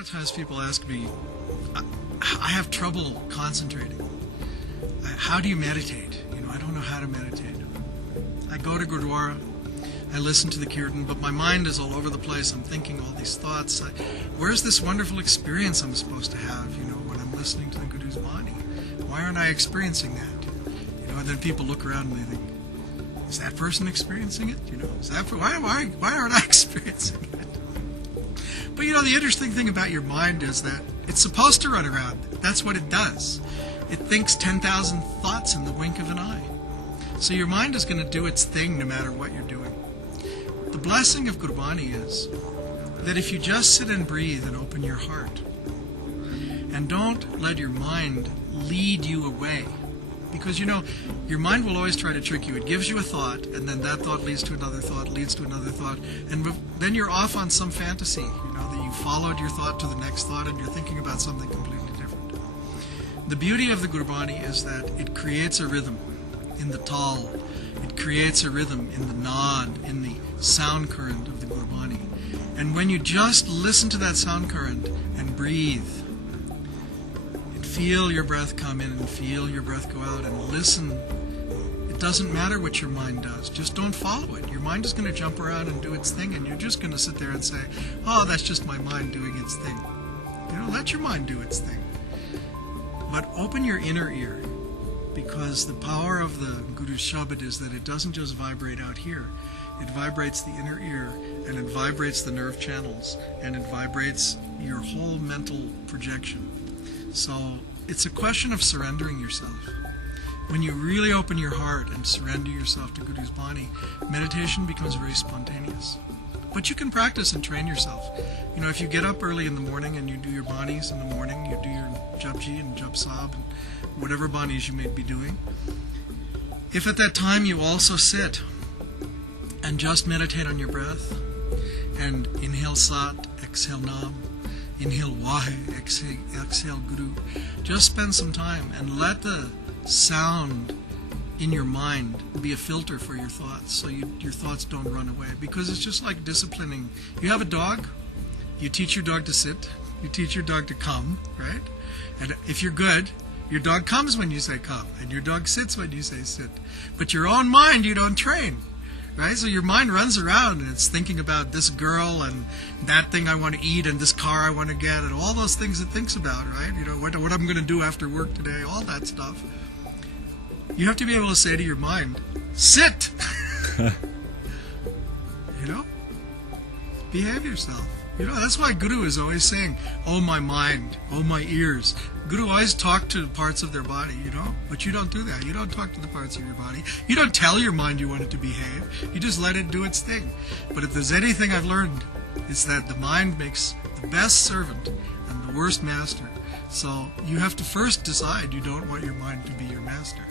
lot of times people ask me, I have trouble concentrating. How do you meditate? I don't know how to meditate. I go to Gurdwara, I listen to the kirtan, but my mind is all over the place. I'm thinking all these thoughts. Where's this wonderful experience I'm supposed to have, when I'm listening to the Guru's Bani? Why aren't I experiencing that? And then people look around and they think, is that person experiencing it? Why aren't I experiencing it? But the interesting thing about your mind is that it's supposed to run around. That's what it does. It thinks 10,000 thoughts in the wink of an eye. So your mind is going to do its thing no matter what you're doing. The blessing of Gurbani is that if you just sit and breathe and open your heart, and don't let your mind lead you away, because your mind will always try to trick you. It gives you a thought, and then that thought leads to another thought, leads to another thought, and then you're off on some fantasy, that you followed your thought to the next thought, and you're thinking about something completely different. The beauty of the Gurbani is that it creates a rhythm in the tal. It creates a rhythm in the nod, in the sound current of the Gurbani. And when you just listen to that sound current and breathe, and feel your breath come in and feel your breath go out and listen, it doesn't matter what your mind does. Just don't follow it. Your mind is going to jump around and do its thing, and you're just going to sit there and say, oh, that's just my mind doing its thing. Let your mind do its thing. But open your inner ear, because the power of the Guru's Shabad is that it doesn't just vibrate out here. It vibrates the inner ear, and it vibrates the nerve channels, and it vibrates your whole mental projection. So it's a question of surrendering yourself. When you really open your heart and surrender yourself to Guru's Bani, meditation becomes very spontaneous. But you can practice and train yourself. If you get up early in the morning and you do your Banis in the morning, you do your Japji and Jap Sahib and whatever Banis you may be doing. If at that time you also sit and just meditate on your breath, and inhale Sat, exhale Nam, inhale Wahe, exhale Guru, just spend some time and let the sound in your mind be a filter for your thoughts, so your thoughts don't run away. Because it's just like disciplining. You have a dog, you teach your dog to sit, you teach your dog to come, right? And if you're good, your dog comes when you say come, and your dog sits when you say sit. But your own mind you don't train, right? So your mind runs around and it's thinking about this girl and that thing I want to eat and this car I want to get and all those things it thinks about, right? What I'm going to do after work today, all that stuff. You have to be able to say to your mind, sit! Behave yourself. That's why Guru is always saying, oh my mind, oh my ears. Guru always talked to parts of their body, but you don't do that. You don't talk to the parts of your body. You don't tell your mind you want it to behave. You just let it do its thing. But if there's anything I've learned, it's that the mind makes the best servant and the worst master. So you have to first decide you don't want your mind to be your master.